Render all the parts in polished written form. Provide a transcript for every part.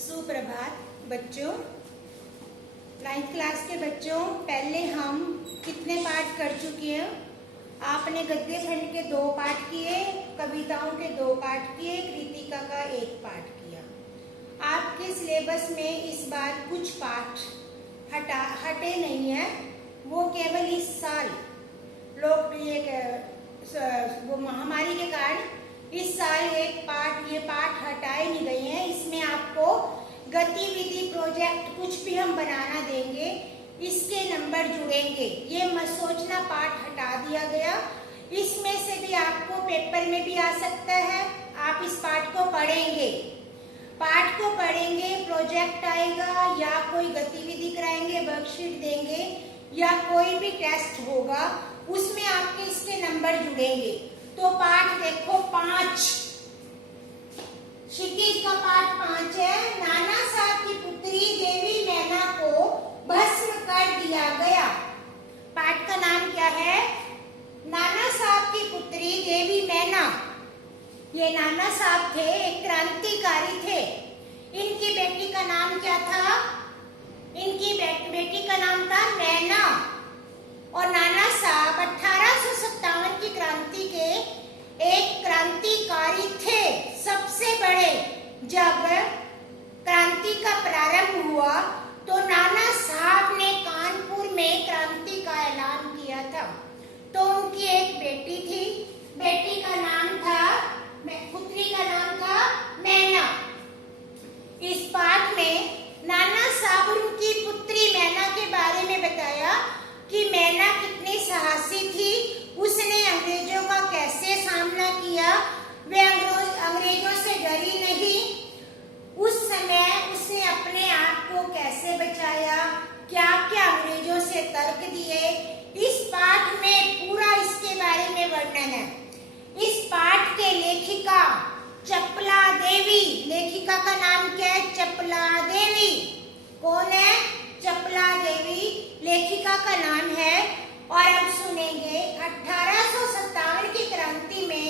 सुप्रभात बच्चों, 9th class के बच्चों। पहले हम कितने पाठ कर चुके हैं? आपने गद्य खंड के 2 पाठ किए, कविताओं के 2 पाठ किए, कृतिका का 1 पाठ किया। आपके सिलेबस में इस बार कुछ पाठ हटे नहीं है। वो केवल इस साल वो महामारी के कारण इस साल ये पाठ हटाए नहीं गए हैं। इसमें आपको गतिविधि प्रोजेक्ट कुछ भी हम बनाना देंगे, इसके नंबर जुड़ेंगे। ये मत सोचना पाठ हटा दिया गया। इसमें से भी आपको पेपर में भी आ सकता है। आप इस पाठ को पढ़ेंगे, प्रोजेक्ट आएगा या कोई गतिविधि कराएंगे, वर्कशीट देंगे या कोई भी टेस्ट होगा, उसमें आपके इसके नंबर जुड़ेंगे। तो पाठ देखो 5, क्षितिज का पाठ 5 है। नाना साहब की पुत्री देवी मैना को भस्म कर दिया गया। पाठ का नाम क्या है? नाना साहब की पुत्री देवी मैना। ये नाना साहब थे, एक क्रांतिकारी थे। इनकी बेटी का नाम क्या था? इनकी बेटी का नाम था मैना। और नाना साहब 1857 की क्रांति के एक क्रांतिकारी थे, सबसे बड़े। जब क्रांति का प्रारंभ हुआ तो नाना साहब ने कानपुर में क्रांति का ऐलान किया था। तो उनकी एक बेटी थी, बेटी का नाम था, पुत्री का नाम था मैना। इस पाठ में नाना साहब उनकी पुत्री मैना के बारे में बताया कि मैना कितनी साहसी थी, उसने अंग्रेजों का कैसे सामना किया, वे अंग्रेजों से डरी नहीं। उस समय उसने अपने आप को कैसे बचाया, क्या क्या अंग्रेजों से तर्क दिए। इस पाठ में पूरा इसके बारे में वर्णन है। इस पाठ के लेखिका चपला देवी, लेखिका का नाम क्या है? चपला देवी। कौन है? चपला देवी लेखिका का नाम है। और अब सुनेंगे 1857 की क्रांति में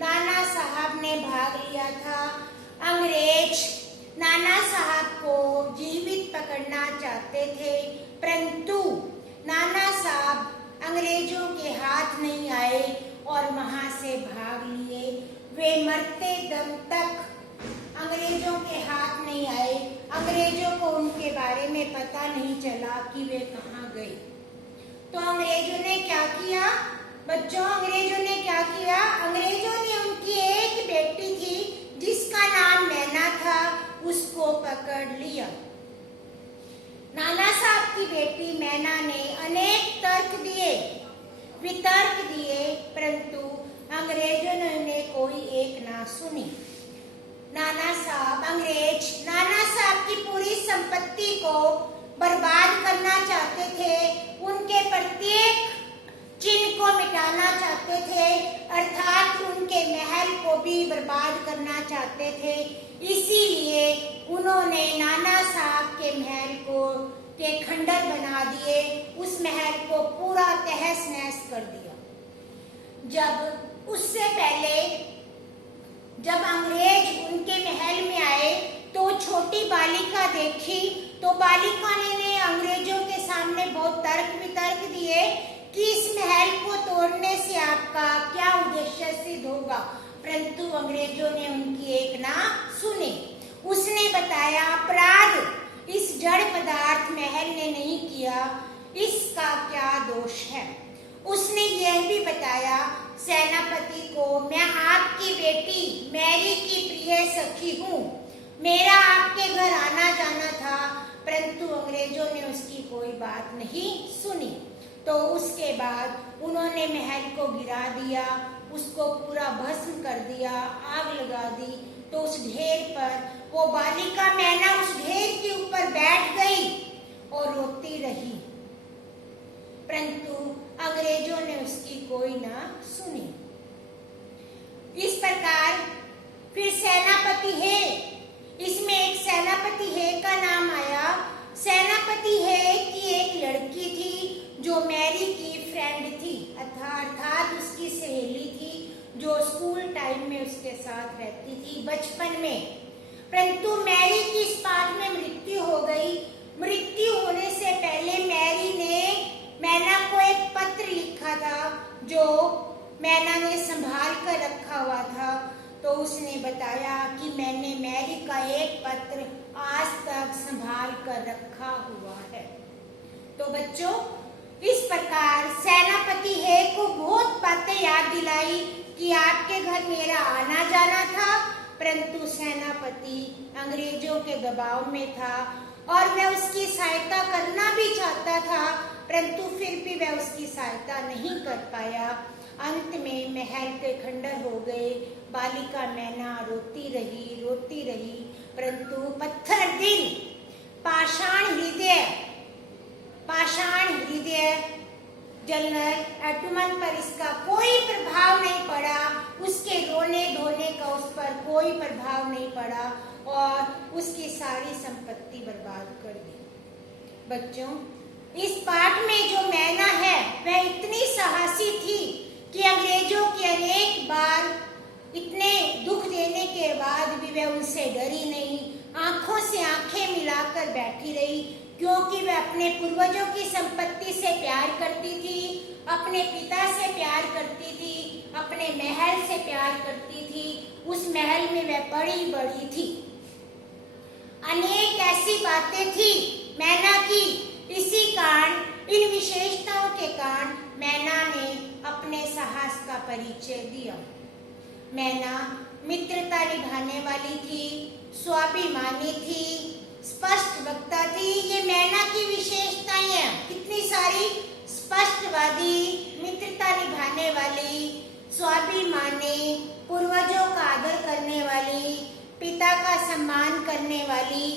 नाना साहब ने भाग लिया था। अंग्रेज नाना साहब को जीवित पकड़ना चाहते थे, परंतु नाना साहब अंग्रेजों के हाथ नहीं आए और वहां से भाग लिए। वे मरते दम तक अंग्रेजों के हाथ नहीं आए। अंग्रेजों को उनके बारे में पता नहीं चला कि वे कहाँ गए। तो अंग्रेजों ने क्या किया बच्चों? अंग्रेजों ने क्या किया? अंग्रेजों ने उनकी एक बेटी थी जिसका नाम मैना था, उसको पकड़ लिया। नाना साहब की बेटी मैना ने अनेक तर्क दिए, वितर्क दिए, परंतु अंग्रेजों ने उन्हें कोई एक ना सुनी। अंग्रेज नाना साहब की पूरी संपत्ति को बर्बाद करना चाहते थे, उनके प्रत्येक चिन्ह को मिटाना चाहते थे, अर्थात उनके महल को भी बर्बाद करना चाहते थे। इसीलिए उन्होंने नाना साहब के महल के खंडर बना दिए, उस महल को पूरा तहस नहस कर दिया। उससे पहले जब अंग्रेज उनके महल में आए तो छोटी बालिका देखी, तो बालिका ने अंग्रेजों के सामने बहुत तर्क वितर्क दिए कि इस महल को तोड़ने से आपका क्या उद्देश्य सिद्ध होगा, परंतु अंग्रेजों ने उनकी एक ना सुनी। उसने बताया अपराध इस जड़ पदार्थ महल ने नहीं किया, इसका क्या दोष है। उसने यह भी बताया सेनापति को, मैं आपकी बेटी मैरी की प्रिय सखी हूँ, मेरा आपके घर आना जाना था, परंतु अंग्रेजों ने उसकी कोई बात नहीं सुनी। तो उसके बाद उन्होंने महल को गिरा दिया, उसको पूरा भस्म कर दिया, आग लगा दी। तो उस ढेर पर वो बालिका मैना उस ढेर के ऊपर बैठ गई और रोती रही, परंतु अंग्रेजों ने उसकी कोई ना सुनी। इस प्रकार फिर सेनापति है, इसमें एक सेनापति है का नाम आया। सेनापति है की एक लड़की थी जो मैरी की फ्रेंड थी, अर्थात उसकी सहेली थी, जो स्कूल टाइम में उसके साथ रहती थी बचपन में। परंतु मैरी की इस पाठ में मृत्यु हो गई। मृत्यु होने से पहले मैरी ने मैना को एक पत्र लिखा था जो मैना ने संभाल कर रखा हुआ था। तो उसने बताया कि मैंने मैरी का एक पत्र आज तक संभाल कर रखा हुआ है। तो बच्चों, इस प्रकार सेनापति है को बहुत बातें याद दिलाई कि आपके घर मेरा आना जाना था, परंतु सेनापति अंग्रेजों के दबाव में था और मैं उसकी सहायता करना भी चाहता था, परंतु फिर भी वह उसकी सहायता नहीं कर पाया। अंत में महल के खंडर हो गए। बालिका मैना रोती रही, परंतु पत्थर दिल, पाषाण हृदय जनरल एटमन पर इसका कोई प्रभाव नहीं पड़ा। उसके रोने धोने का उस पर कोई प्रभाव नहीं पड़ा और उसकी सारी संपत्ति बर्बाद कर दी। बच्चों, इस पाठ में जो मैना है वह इतनी साहसी थी कि अंग्रेजों के अनेक बार इतने दुख देने के बाद भी वह उनसे डरी नहीं, आंखों से आंखें मिलाकर बैठी रही, क्योंकि वह अपने पूर्वजों की संपत्ति से प्यार करती थी, अपने पिता से प्यार करती थी, अपने महल से प्यार करती थी। उस महल में वह बड़ी थी। अनेक ऐसी बातें थी मैना की। इसी कारण, इन विशेषताओं के कारण मैना ने अपने साहस का परिचय दिया। मैना मित्रता निभाने वाली थी, स्वाभिमानी थी, स्पष्ट वक्ता थी। ये मैना की विशेषताएं हैं, कितनी सारी। स्पष्टवादी, मित्रता निभाने वाली, स्वाभिमानी, पूर्वजों का आदर करने वाली, पिता का सम्मान करने वाली,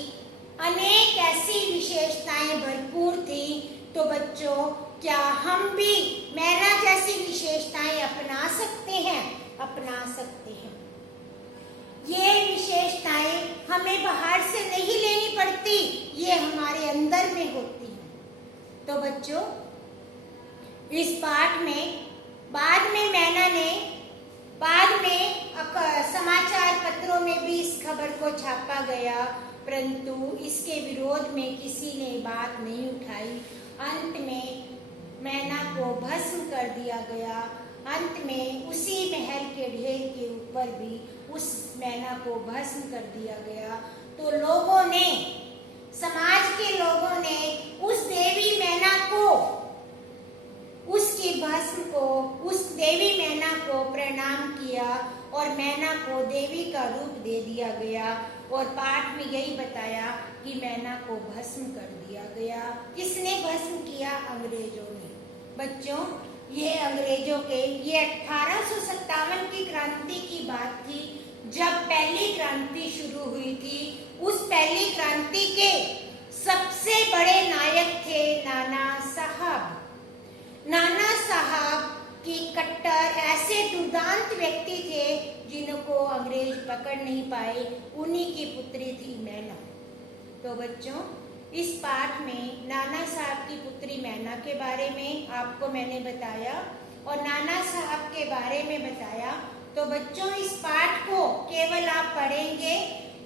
अनेक ऐसी विशेषताएं भरपूर थी। तो बच्चों, क्या हम भी मैना जैसी विशेषताएं अपना सकते हैं? अपना सकते हैं। ये विशेषताएं हमें बाहर से नहीं लेनी पड़ती, ये हमारे अंदर में होती हैं। तो बच्चों, इस पाठ में बाद में मैना ने समाचार पत्रों में भी इस खबर को छापा गया, परंतु इसके विरोध में किसी ने बात नहीं उठाई। अंत में मैना को भस्म कर दिया गया। अंत में उसी महल के ढेर के ऊपर भी उस मैना को भस्म कर दिया गया। तो लोगों ने, समाज के लोगों ने उस देवी मैना को, उसकी भस्म को, उस देवी मैना को प्रणाम किया और मैना को देवी का रूप दे दिया गया। और पाठ में यही बताया कि मैना को भस्म कर दिया गया। किसने भस्म किया? अंग्रेजों ने। बच्चों, ये अंग्रेजों के, ये 1857 की क्रांति की बात थी, जब पहली क्रांति शुरू हुई थी। उस पहली क्रांति के सबसे बड़े नायक थे नाना साहब। नाना साहब की कट्टर ऐसे दुर्दांत व्यक्ति थे जिनको अंग्रेज पकड़ नहीं पाए। उन्हीं की पुत्री थी मैना। तो बच्चों, इस पाठ में नाना साहब की पुत्री मैना के बारे में आपको मैंने बताया और नाना साहब के बारे में बताया। तो बच्चों, इस पाठ को केवल आप पढ़ेंगे,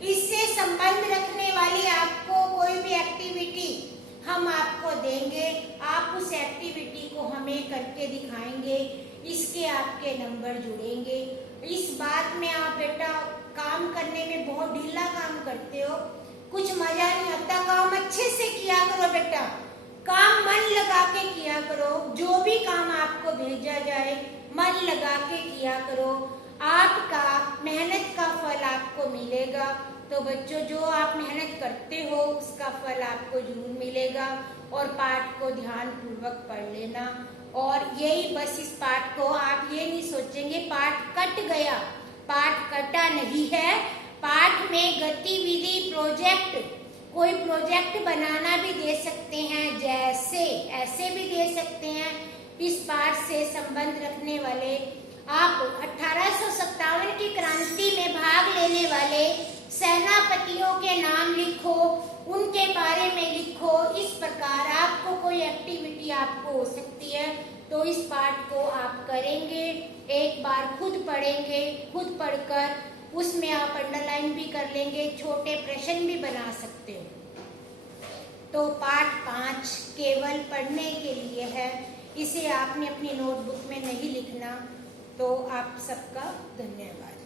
इससे संबंध रखने वाली आपको कोई भी एक्टिविटी हम आपको देंगे, आप उस एक्टिविटी को हमें करके दिखाएंगे, इसके आपके नंबर जुड़ेंगे। इस बात में आप बेटा काम करने में बहुत ढीला काम करते हो, कुछ मजा नहीं आता। काम अच्छे से किया करो बेटा, काम मन लगा के किया करो। जो भी काम आपको भेजा जाए मन लगा के किया करो, आपका मेहनत का फल आपको मिलेगा। तो बच्चों, जो आप मेहनत करते हो उसका फल आपको जरूर मिलेगा। और पाठ को ध्यान पूर्वक पढ़ लेना। और यही बस, इस पाठ को आप ये नहीं सोचेंगे पाठ कट गया, पाठ कटा नहीं है। पाठ में गतिविधि, प्रोजेक्ट, कोई प्रोजेक्ट बनाना भी दे सकते हैं, जैसे ऐसे भी दे सकते हैं। इस पाठ से संबंध रखने वाले आप 1857 की क्रांति में भाग लेने वाले सेनापतियों के नाम लिखो, उनके बारे में लिखो। इस प्रकार आपको कोई एक्टिविटी आपको हो सकती है। तो इस पाठ को आप करेंगे, एक बार खुद पढ़ेंगे, खुद पढ़कर उसमें आप अंडरलाइन भी कर लेंगे, छोटे प्रश्न भी बना सकते हो। तो पाठ 5 केवल पढ़ने के लिए है, इसे आपने अपनी नोटबुक में नहीं लिखना। तो आप सबका धन्यवाद।